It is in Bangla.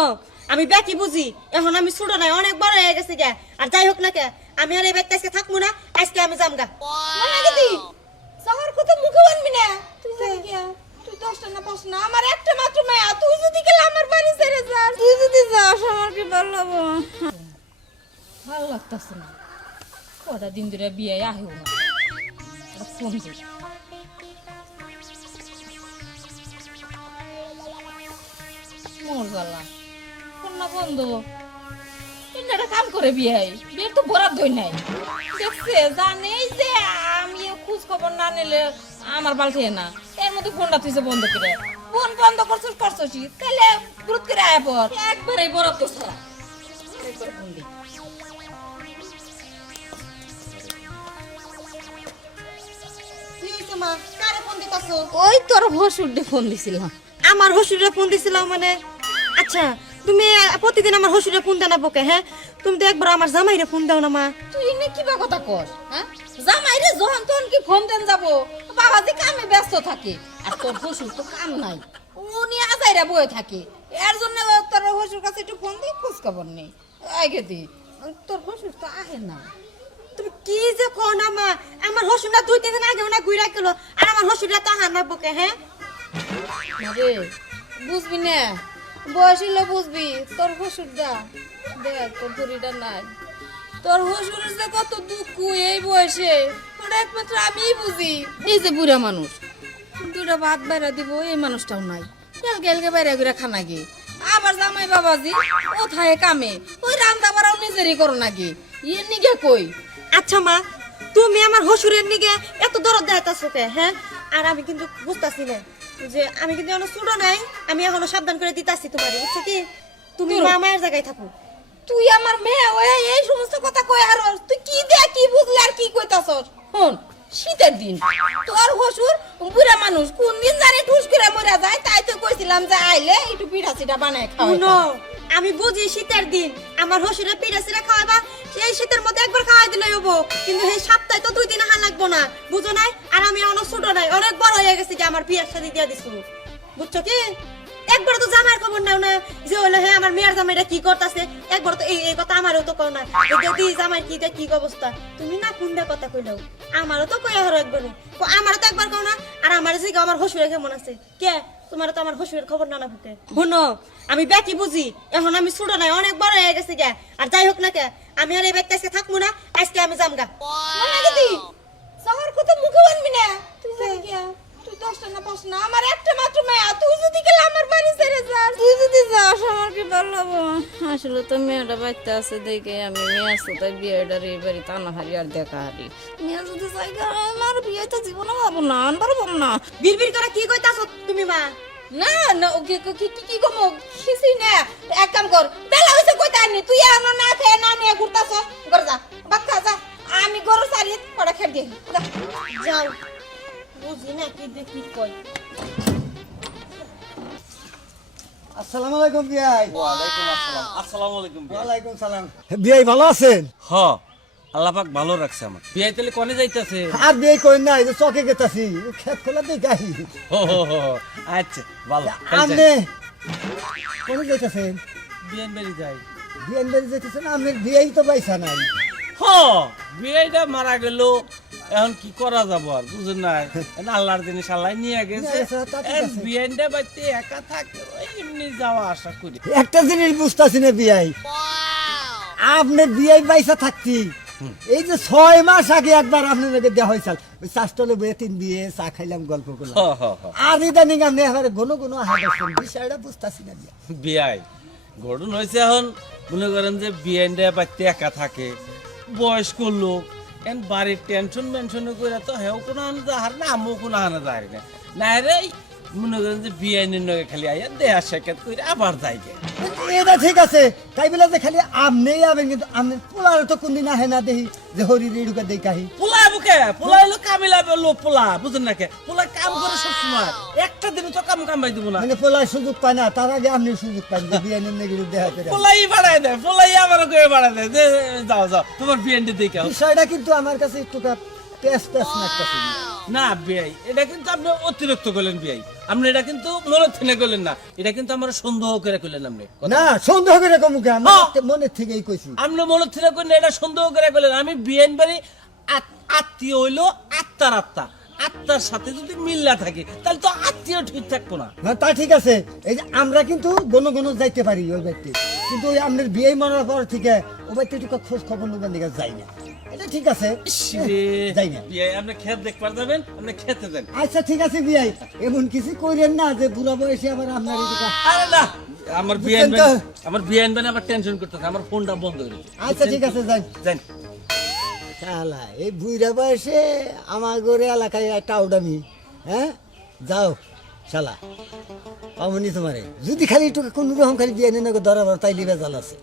শুনো, আমি ব্যাকি বুঝি, এখন আমি ছোট নাই, অনেক বড় হয়ে গেছে গে। আর যাই হোক না কে, আমি আর এই ব্যক্তি আজকে থাকবো না, আজকে আমি যামগা। মনে গেছি শহর কত মুখে বানবি না তুই জানি কি তুই 10টা না 5 না আমার একটা মাত্র মেয়ে তুই যদি গেলে আমার বাড়ি ছেড়ে যাস তুই যদি যাস আমার কি ভালো লাগবে ভালো লাগতেছে না কটা দিন ধরে বিয়ে আহিও না ফোন দিই মোর জ্বালা ফোন না বন্ধ এটা কাম করে বিয়ের তো বরাদ দই নাই দেখছে জানেই যে আমি খোঁজ খবর না নিলে আমার বালছে না এর মধ্যে ফোনটা তুইছে বন্ধ করে ফোন বন্ধ করছিস তাহলে গুরুত্ব করে আয় পর একবারে বরাদ তো ছাড়া একবার ফোন দিই কি হইছে মা, কারে ফোন দিতাছো? ওই তোর হসুরডে ফোন দিছিলাম আমার হসুরে ফোন দিছিলাম মানে? আচ্ছা, তুমি প্রতিদিন আমার হসুরে ফোন দেনা বকে? হ্যাঁ, তুমি তো একবার আমার জামাইরে ফোন দাও না মা। তুই এনে কিবা কথা কর হ্যাঁ জামাই রে যখন তখন কি ফোন দেন যাবো বাবা যে কামে ব্যস্ত থাকে আর তোর হসুর তো কাম নাই উনি আজাইরা বয়ে থাকে এর জন্য তোর হসুর কাছে একটু ফোন দিই খোঁজ খবর নেই আগে দি তোর হসুর তো আহে না তুমি কি যে কো না মা, আমার হসুরটা 2-3 দিন আগে না ঘুরে গেল, আর আমার হসুরটা তো হানা বকে। হ্যাঁ আরে বুঝবি না বয়স হলে বুঝবি তোর হসুরটা দেখ তোর শরীরটা নাই তোর হসুরের যে কত দুঃখ এই বয়সে ওটা একমাত্র আমিই বুঝি এই যে বুড়া মানুষ দুটা ভাত বাইরা দিব এই মানুষটাও নাই গেলগে বাইরে ঘুরে খানা গে আবার জামাই বাবাজি ও থায়ে কামে ওই রান্না বাড়াও নিজেরই করো নাকি ইয়ে নিগে কই আচ্ছা মা, তুমি আমার হসুরের নিগে এত দরদ দেখাইতাছো কে? হ্যাঁ, আর আমি কিন্তু বুঝতাছি না যে আমি কিন্তু এখনো ছোট নাই, আমি এখনো সাবধান করে দিতাছি তোমারে, বুঝছো কি? তুমি মা মায়ের জায়গায় থাকো। তুই আমার মেয়ে ওই এই সমস্ত কথা কই আর তুই কি দে কি বুঝলি আর কি কইতাছস শুন শীতের দিন তোর হসুর বুড়া মানুষ কোন দিন জানি ঠুস করে মরে যায় তাই তো কইছিলাম যে আইলে একটু পিঠা চিঠা বানায় খাওয়াই শুনো, আমি বুঝি শীতের দিন আমার হসুরের পিঠা সিরা খাওয়াবা, সেই শীতের মধ্যে একবার খাওয়াই দিলে হবো, কিন্তু এই সপ্তাহে তো 2 দিন আহা লাগবো না, বুঝো নাই? আর আমি এখনো ছোট নাই, অনেক বড় হয়ে গেছি যে আমার বিয়ের শাদী দিয়া দিছো, বুঝছো কি? একবার তো জামাইয়ের খবর নাও না যে হলো হ্যাঁ আমার মেয়ের জামাইটা কি করতেছে, একবার তো এই কথা আমারও তো কও না যদি জামাই কি অবস্থা, তুমি না কোনটা কথা কইলাও আমারও তো কই আর একবার আমারও তো একবার কও না, আর আমার যে আমার হসুরে কেমন আছে কে? তোমার তো আমার হসুরের খবর না ফুটে। শুনো, আমি ব্যাকি বুঝি, এখন আমি ছোট নাই, অনেক বড় হয়ে গেছে গে। আর যাই হোক না কে, আমি আর এই ব্যক্তি আজকে থাকবো না, আজকে আমি যামগা। মনে গেছি শহর কত মুখে বানবি না তুই জানি কি তুই 10টা না 5 না আমার একটা মাত্র মেয়ে তুই যদি গেলে আমার বাড়ি ছেড়ে যাস তুই যদি যাস আমার কি ভালো লাগবে আসলে তো মেয়েটা বাচ্চা আছে দেখে আমি মেয়ে আসতো তাই বিয়েটার এই বাড়ি টানা হারি আর দেখা হারি মেয়ে যদি চাই আমার বিয়ে তো জীবনে পাবো না আনবার পাবো না বিড়বিড় করে কি কইতাছো তুমি মা? না না ও কি কি কি কি কমো কিছুই না এক কাম কর বেলা হইছে কইতা আনি তুই এখনো না খেয়ে না নিয়ে ঘুরতাছ ঘর যা ভাত খা যা আমি গরু সারি পড়া খেয়ে দিই যাও, বুঝি না কি দেখি কই। আসসালামু আলাইকুম বিয়াই। ওয়ালাইকুম আসসালাম। আসসালামু আলাইকুম বিয়াই। ওয়ালাইকুম সালাম। বিয়াই ভালো আছেন? হ আল্লাহ পাক ভালো রাখছে আমার। বিয়াই তাহলে কোনে যাইতাছে? আর বিয়াই কই না, এই যে চকে গেতাছি, খেত খোলা দেখাই। হো আচ্ছা ভালো। আপনি কোনে যাইতাছেন? বিয়ান বাড়ি যাই। বিয়ান বাড়ি যাইতেছেন? আপনার বিয়াই তো পয়সা নাই। হ বিয়াইটা মারা গেল, এখন কি করা যাব আর বুঝেন না, আল্লাহর জিনিস আল্লাহ নিয়ে গেছে। বিয়ানটা বাড়িতে একা থাকে, ওই এমনি যাওয়া আসা করি। একটা জিনিস বুঝতাছি না বিয়াই, আপনি বিয়াই পয়সা থাকতি এই যে 6 মাস আগে একবার আপনার দেওয়া হয়েছিল, ওই চাষটলে বইয়ে 3 বিয়ে চা খাইলাম, গল্প করলাম। আর ইদানিং আপনি এবারে ঘন ঘন হাঁটাচ্ছেন, বিষয়টা বুঝতাছি না বিয়াই গঠন হয়েছে। এখন মনে করেন যে বিয়ানটা বাড়িতে একা থাকে, বয়স্ক লোক, এন বাড়ির টেনশন মেনশনে করে তো হেও কোনো আনা যাহার না, আমও কোনো আনা যায় না। না রে মনে করেন যে বিয়ানের নগে খালি আইয়া দেয়া সাক্ষাৎ করে আবার যাই গে। এটা ঠিক আছে, তাই বলে যে খালি আপনি যাবেন, কিন্তু আপনি পোলার তো কোনদিন আহে না দেখি যে হরি রেডুকে দেখাহি। পোলা বুকে পোলা এলো কামিলা বেলো পোলা, বুঝেন না কে? পোলা কাম করে সব সময়, একটা দিন তো কাম কামাই দিব না। মানে পোলার সুযোগ পায় না, তার আগে আপনি সুযোগ পান যে বিয়ানের নেগির দেখা করে। পোলাই বাড়াই দেয়, পোলাই আবার করে বাড়াই দেয় যে যাও যাও তোমার বিয়ানটি দেখে। বিষয়টা কিন্তু আমার কাছে একটু পেস পেস না একটা না বিয়াই, এটা কিন্তু আপনি অতিরিক্ত করলেন বিয়াই। আপনি এটা কিন্তু মনে থেকে করলেন না, এটা কিন্তু আমার সন্দেহ করে করলেন আপনি। না সন্দেহ করে কমুকে আমি হ্যাঁ। মনের থেকেই কইছি। আপনি মনে থেকে করলেন, এটা সন্দেহ করে করলেন। আমি বিয়াইন বাড়ি আত্মীয় হইলো আত্মার আত্মা, আত্মার সাথে যদি মিল না থাকে তাহলে তো আত্মীয় ঠিক থাকবো না। না তা ঠিক আছে, এই যে আমরা কিন্তু গণ যাইতে পারি ওই ব্যক্তি, কিন্তু ওই আপনার বিয়ে মরার পর থেকে ওই ব্যক্তি একটু খোঁজ খবর নেবার দিকে যাই না, এটা ঠিক আছে যাই না। বিয়াই আপনি খেত দেখবার যাবেন, আপনি খেতে দেন। আচ্ছা ঠিক আছে বিয়াই, এমন কিছু করেন না যে বুড়া বয়সে আবার আপনার এদিকে। আরে না, আমার বিয়াইন বুঝছেন তো? আমার বিয়াইন বানি আমার টেনশন করতেছে, আমার ফোনটা বন্ধ করে দিচ্ছে। আচ্ছা ঠিক আছে যাই। যান। শালা এই বুড়া বয়সে আমার ঘরে এলাকায় একটা আউডামি, হ্যাঁ যাও শালা পাবনি তোমারে, যদি খালি একটু কোন রকম খালি বিয়ে নেই ধরা তাই লিবে জাল আছে।